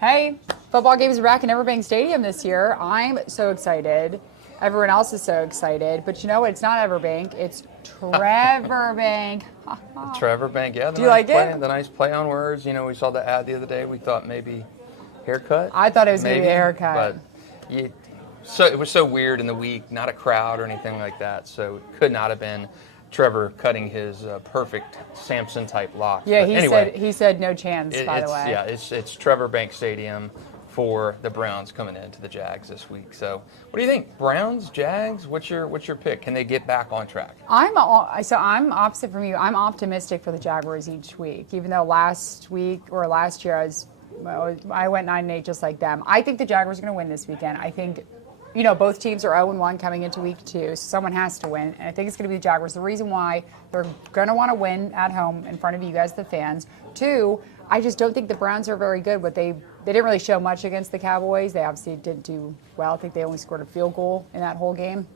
Hey, football games are back in EverBank Stadium this year. I'm so excited. Everyone else is so excited. But you know what? It's not EverBank. It's Trevor Bank. Trevor Bank, yeah. Do you like it? The nice play on words. You know, we saw the ad the other day. We thought maybe haircut. I thought it was going to maybe, be a haircut. But it was so weird in the week. Not a crowd or anything like that. So it could not have been Trevor cutting his perfect Samson type lock. Yeah, but he said no chance. By the way, yeah, it's Trevor Bank Stadium for the Browns coming into the Jags this week. So, what do you think? Browns, Jags? What's your pick? Can they get back on track? I'm opposite from you. I'm optimistic for the Jaguars each week, even though last week or last year I went 9-8 just like them. I think the Jaguars are going to win this weekend. I think, both teams are 0-1 coming into week 2, so someone has to win. And I think it's going to be the Jaguars. The reason why they're going to want to win at home in front of you guys, the fans. 2, I just don't think the Browns are very good. They didn't really show much against the Cowboys. They obviously didn't do well. I think they only scored a field goal in that whole game.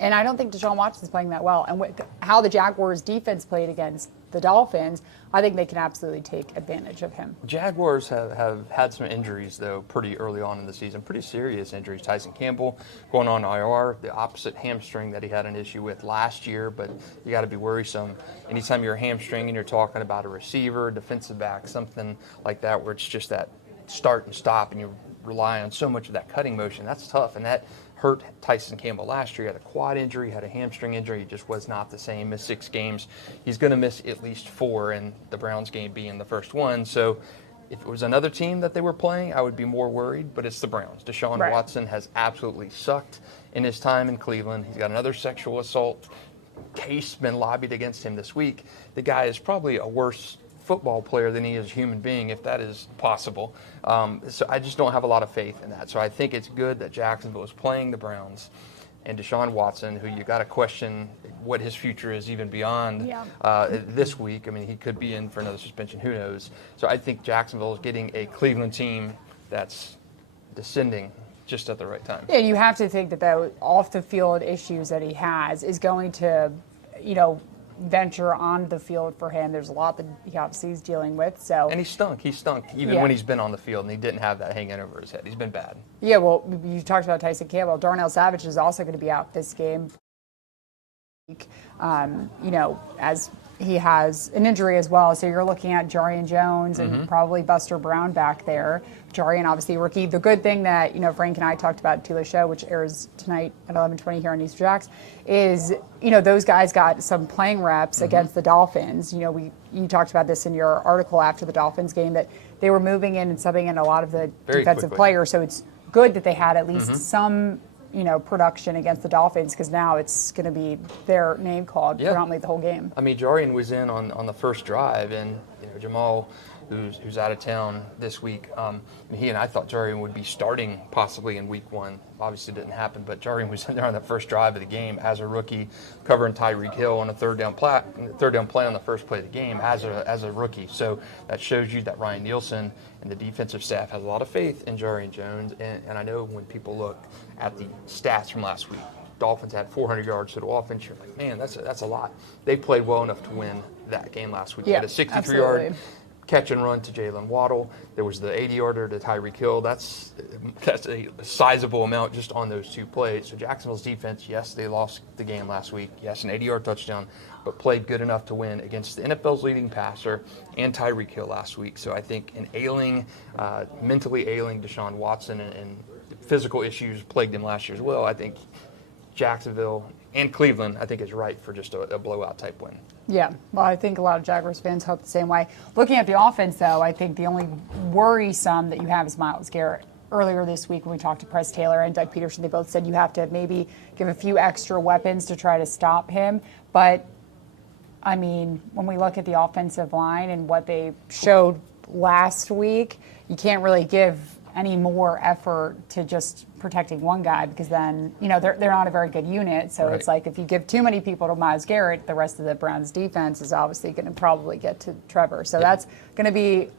And I don't think Deshaun Watson is playing that well. And how the Jaguars' defense played against the Dolphins, I think they can absolutely take advantage of him. Jaguars have had some injuries, though, pretty early on in the season. Pretty serious injuries. Tyson Campbell going on IR, the opposite hamstring that he had an issue with last year, but you got to be worrisome. Anytime you're a hamstring and you're talking about a receiver, defensive back, something like that, where it's just that start and stop and you rely on so much of that cutting motion, that's tough. And that hurt Tyson Campbell last year. He had a quad injury, had a hamstring injury. He just was not the same. Missed 6 games. He's going to miss at least 4, and the Browns game being the first one. So if it was another team that they were playing, I would be more worried, but it's the Browns. Deshaun Watson has absolutely sucked in his time in Cleveland. He's got another sexual assault case been lobbied against him this week. The guy is probably a worse football player than he is a human being, if that is possible. So I just don't have a lot of faith in that. So I think it's good that Jacksonville is playing the Browns and Deshaun Watson, who you got to question what his future is even beyond this week. I mean, he could be in for another suspension. Who knows? So I think Jacksonville is getting a Cleveland team that's descending just at the right time. Yeah, you have to think that the off-the-field issues that he has is going to, venture on the field for him. There's a lot that he obviously is dealing with. So and he stunk even when he's been on the field, and he didn't have that hanging over his head. He's been bad. Yeah, well, you talked about Tyson Campbell. Darnell Savage is also going to be out this game. As he has an injury as well. So you're looking at Jarian Jones and probably Buster Brown back there. Jarian, obviously, rookie. The good thing that, Frank and I talked about Tula's show, which airs tonight at 11:20 here on News4JAGs, is, those guys got some playing reps against the Dolphins. You talked about this in your article after the Dolphins game, that they were moving in and subbing in a lot of the defensive players. So it's good that they had at least some production against the Dolphins, because now it's going to be their name called predominantly the whole game. I mean, Jarian was in on the first drive, and Jamal, who's out of town this week, he and I thought Jarian would be starting possibly in week 1. Obviously didn't happen, but Jarian was in there on the first drive of the game as a rookie, covering Tyreek Hill on a third down play on the first play of the game as a rookie. So that shows you that Ryan Nielsen and the defensive staff has a lot of faith in Jarian Jones. And I know when people look at the stats from last week, Dolphins had 400 yards to the offense. You're like, man, that's a lot. They played well enough to win that game last week. They had a 63-yard catch and run to Jalen Waddle. There was the 80-yarder to Tyreek Hill. That's a sizable amount just on those 2 plays. So Jacksonville's defense, yes, they lost the game last week. Yes, an 80-yard touchdown, but played good enough to win against the NFL's leading passer and Tyreek Hill last week. So I think an mentally ailing Deshaun Watson and physical issues plagued him last year as well. I think Jacksonville and Cleveland, I think, is right for just a blowout type win. Yeah, well, I think a lot of Jaguars fans hope the same way. Looking at the offense, though, I think the only worrisome that you have is Myles Garrett. Earlier this week when we talked to Press Taylor and Doug Peterson, they both said you have to maybe give a few extra weapons to try to stop him. But, I mean, when we look at the offensive line and what they showed last week, you can't really give any more effort to just protecting one guy, because then, they're not a very good unit. So it's like if you give too many people to Myles Garrett, the rest of the Browns defense is obviously going to probably get to Trevor. So that's going to be,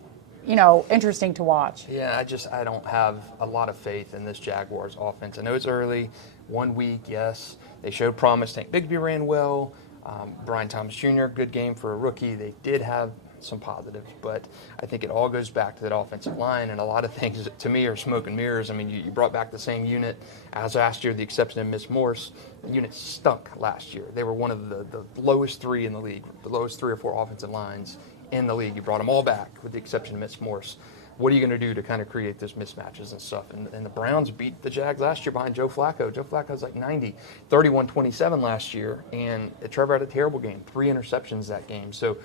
interesting to watch. Yeah, I don't have a lot of faith in this Jaguars offense. I know it's early, 1 week, yes. They showed promise. Tank Bigsby ran well. Brian Thomas Jr., good game for a rookie. They did have some positives, but I think it all goes back to that offensive line, and a lot of things to me are smoke and mirrors. I mean, you brought back the same unit as last year, the exception of Miss Morse. The unit stunk last year. They were one of the lowest three in the league, the lowest 3 or 4 offensive lines in the league. You brought them all back with the exception of Miss Morse. What are you going to do to kind of create those mismatches and stuff? And the Browns beat the Jags last year behind Joe Flacco. Joe Flacco's like 90, 31-27 last year, and Trevor had a terrible game, 3 interceptions that game. So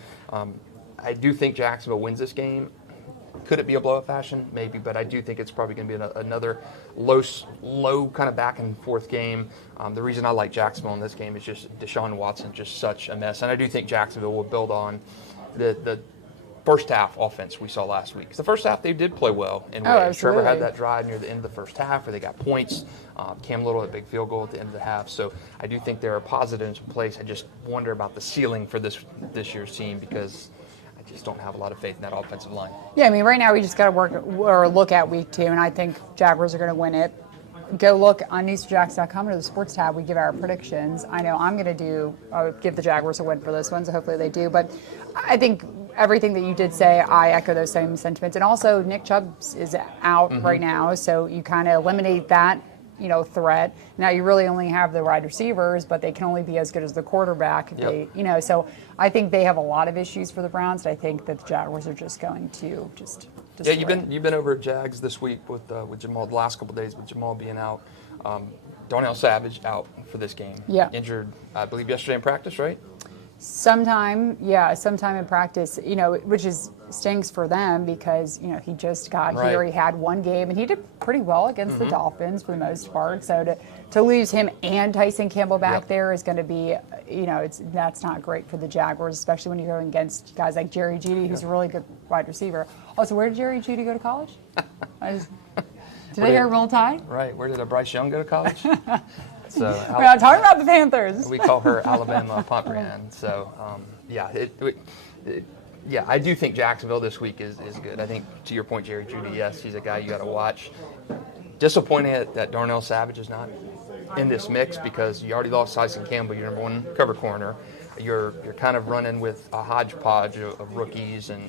I do think Jacksonville wins this game. Could it be a blowout fashion? Maybe, but I do think it's probably going to be another low kind of back and forth game. The reason I like Jacksonville in this game is just Deshaun Watson, just such a mess. And I do think Jacksonville will build on the first half offense we saw last week. 'Cause the first half they did play well. And Trevor had that drive near the end of the first half where they got points. Cam Little had a big field goal at the end of the half. So I do think there are positives in place. I just wonder about the ceiling for this year's team because I just don't have a lot of faith in that offensive line. Yeah, I mean, right now we just got to look at week 2, and I think Jaguars are going to win it. Go look on News4JAGs.com under the sports tab. We give our predictions. I know I'm going to give the Jaguars a win for this one, so hopefully they do. But I think everything that you did say, I echo those same sentiments. And also, Nick Chubb is out right now, so you kind of eliminate that threat. Now you really only have the wide receivers, but they can only be as good as the quarterback. If so I think they have a lot of issues for the Browns, and I think that the Jaguars are just going to just destroy. Yeah, you've been over at Jags this week with Jamal the last couple of days with Jamal being out. Darnell Savage out for this game. Yeah. Injured, I believe, yesterday in practice, right? Sometime in practice, which stinks for them because, he just got here. He had one game, and he did pretty well against the Dolphins for the most part. So to lose him and Tyson Campbell back there is going to be, that's not great for the Jaguars, especially when you're going against guys like Jerry Jeudy, who's a really good wide receiver. Also, where did Jerry Jeudy go to college? Did I hear Roll Tide? Right. Where did Bryce Young go to college? So we're not talking about the Panthers. We call her Alabama Pontbriand. So, I do think Jacksonville this week is good. I think, to your point, Jerry Jeudy, yes, he's a guy you got to watch. Disappointed that Darnell Savage is not in this mix because you already lost Tyson Campbell, your number 1 cover corner. You're kind of running with a hodgepodge of rookies, and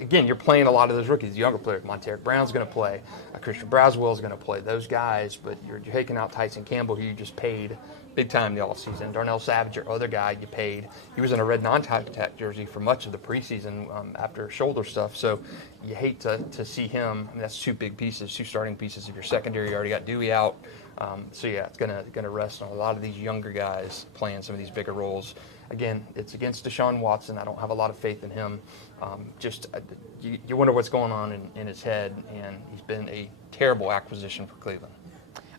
again, you're playing a lot of those rookies, younger players. Monteric Brown's going to play. Christian Braswell's going to play. Those guys, but you're taking out Tyson Campbell, who you just paid big time the offseason. Darnell Savage, your other guy, you paid. He was in a red non-contact jersey for much of the preseason after shoulder stuff. So you hate to see him. I mean, that's 2 big pieces, 2 starting pieces of your secondary. You already got Dewey out. It's gonna rest on a lot of these younger guys playing some of these bigger roles. Again, it's against Deshaun Watson. I don't have a lot of faith in him. You wonder what's going on in his head, and he's been a terrible acquisition for Cleveland.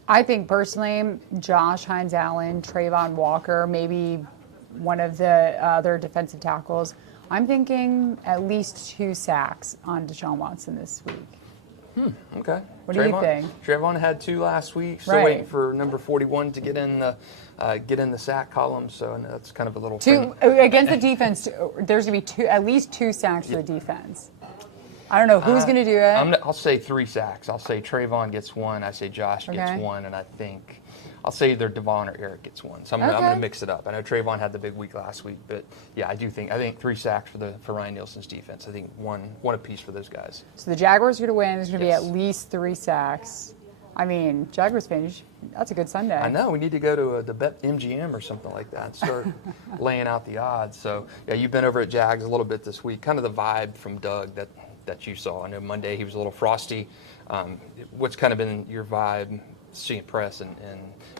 I think personally, Josh Hines-Allen, Trayvon Walker, maybe one of the other defensive tackles. I'm thinking at least 2 sacks on Deshaun Watson this week. Okay. What do you think? Trayvon had 2 last week. Still waiting for number 41 to get in the sack column. So that's kind of a little 2 against the defense. There's going to be at least 2 sacks for the defense. I don't know who's going to do it. I'll say 3 sacks. I'll say Trayvon gets 1. I say Josh gets 1, and I think I'll say either Devon or Eric gets 1. So I'm going to mix it up. I know Trayvon had the big week last week, but yeah, I think 3 sacks for Ryan Nielsen's defense. I think one apiece for those guys. So the Jaguars are going to win. There's going to be at least 3 sacks. I mean, Jaguars finish. That's a good Sunday. I know. We need to go to the Bet MGM or something like that and start laying out the odds. So yeah, you've been over at Jags a little bit this week. Kind of the vibe from Doug that you saw. I know Monday he was a little frosty. What's kind of been your vibe seeing press and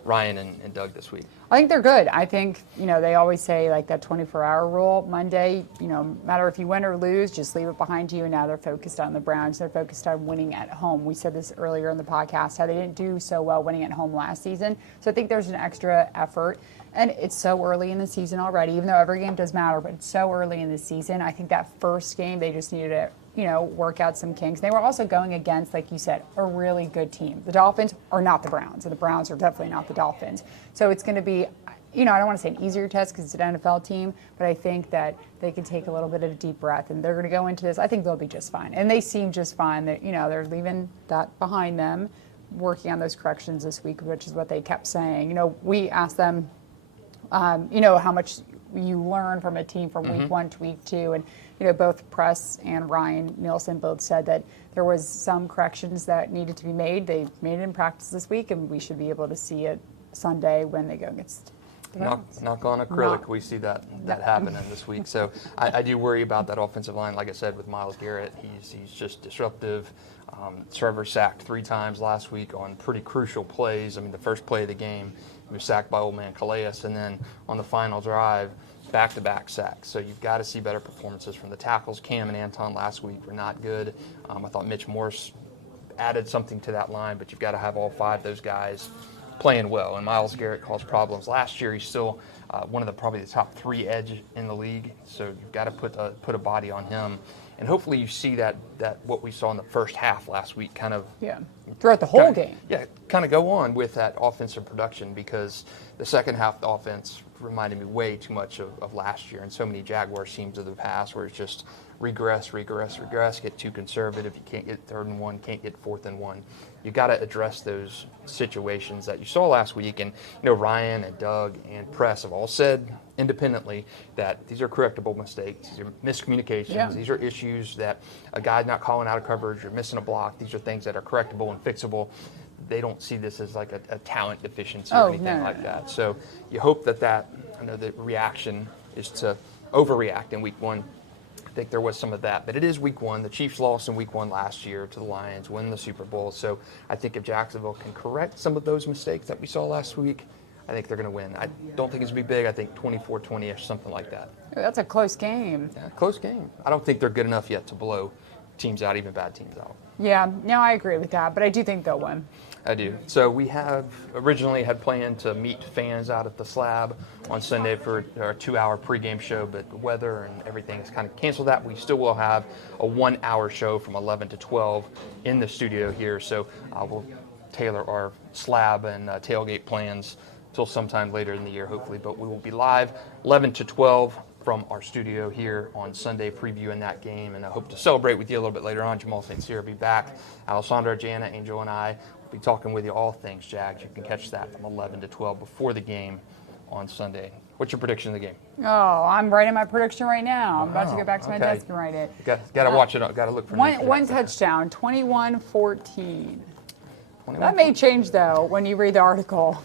Ryan and Doug this week? I think they're good. I think, they always say like that 24-hour rule. Monday, no matter if you win or lose, just leave it behind you. And now they're focused on the Browns. They're focused on winning at home. We said this earlier in the podcast, how they didn't do so well winning at home last season. So I think there's an extra effort. And it's so early in the season already, even though every game does matter, but it's so early in the season. I think that first game, they just needed to work out some kinks. They were also going against, like you said, a really good team. The Dolphins are not the Browns, and the Browns are definitely not the Dolphins. So it's going to be, I don't want to say an easier test because it's an NFL team, but I think that they can take a little bit of a deep breath, and they're going to go into this. I think they'll be just fine. And they seem just fine. That they're leaving that behind them, working on those corrections this week, which is what they kept saying. We asked them, how much you learn from a team from week 1 to week 2. And, both Press and Ryan Nielsen both said that there was some corrections that needed to be made. They made it in practice this week, and we should be able to see it Sunday when they go against the Browns. Knock on acrylic. We see that happening this week. So I do worry about that offensive line. Like I said, with Myles Garrett, he's just disruptive. Trevor sacked 3 times last week on pretty crucial plays. I mean, the first play of the game, he was sacked by old man Calais, and then on the final drive, back-to-back sacks. So you've got to see better performances from the tackles. Cam and Anton last week were not good. I thought Mitch Morse added something to that line, but you've got to have all 5 of those guys playing well. And Myles Garrett caused problems last year. He's still one of probably the top 3 edge in the league. So you've got to put a body on him. And hopefully you see that what we saw in the first half last week kind of throughout the whole game. Yeah, kind of go on with that offensive production, because the second half the offense reminded me way too much of last year and so many Jaguars teams of the past, where it's just regress, get too conservative. You can't get 3rd and 1, can't get 4th and 1. You got to address those situations that you saw last week. And Ryan and Doug and Press have all said independently that these are correctable mistakes, these are miscommunications, these are issues that a guy's not calling out of coverage, you're missing a block. These are things that are correctable and fixable. They don't see this as like a talent deficiency or anything like that. So you hope that the reaction is to overreact in week 1. I think there was some of that, but it is week 1. The Chiefs lost in week 1 last year to the Lions, win the Super Bowl. So I think if Jacksonville can correct some of those mistakes that we saw last week, I think they're going to win. I don't think it's going to be big. I think 24-20-ish, something like that. That's a close game. Yeah, close game. I don't think they're good enough yet to blow teams out, even bad teams out. Yeah, no, I agree with that, but I do think they'll win. I do. So we originally had planned to meet fans out at the Slab on Sunday for our 2-hour pregame show, but the weather and everything has kind of canceled that. We still will have a 1-hour show from 11 to 12 in the studio here. So we'll tailor our Slab and tailgate plans till sometime later in the year, hopefully. But we will be live 11 to 12 from our studio here on Sunday, previewing that game. And I hope to celebrate with you a little bit later on. Jamal St. Cyr will be back. Alessandra, Jana, Angel, and I will be talking with you all things Jags. You can catch that from 11 to 12 before the game on Sunday. What's your prediction of the game? Oh, I'm writing my prediction right now. I'm about to go back to my desk and write it. Got to watch it. Got to look for one touchdown, 21-14. That may change, though, when you read the article.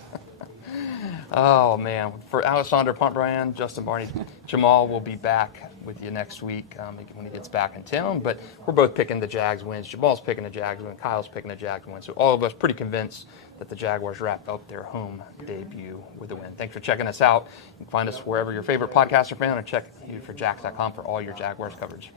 Oh, man. For Alessandra, Pontbriand, Justin, Barney, Jamal will be back with you next week when he gets back in town. But we're both picking the Jags wins. Jamal's picking the Jags win. Kyle's picking the Jags win. So all of us pretty convinced that the Jaguars wrap up their home debut with a win. Thanks for checking us out. You can find us wherever your favorite podcasts are found, and check for Jags.com for all your Jaguars coverage.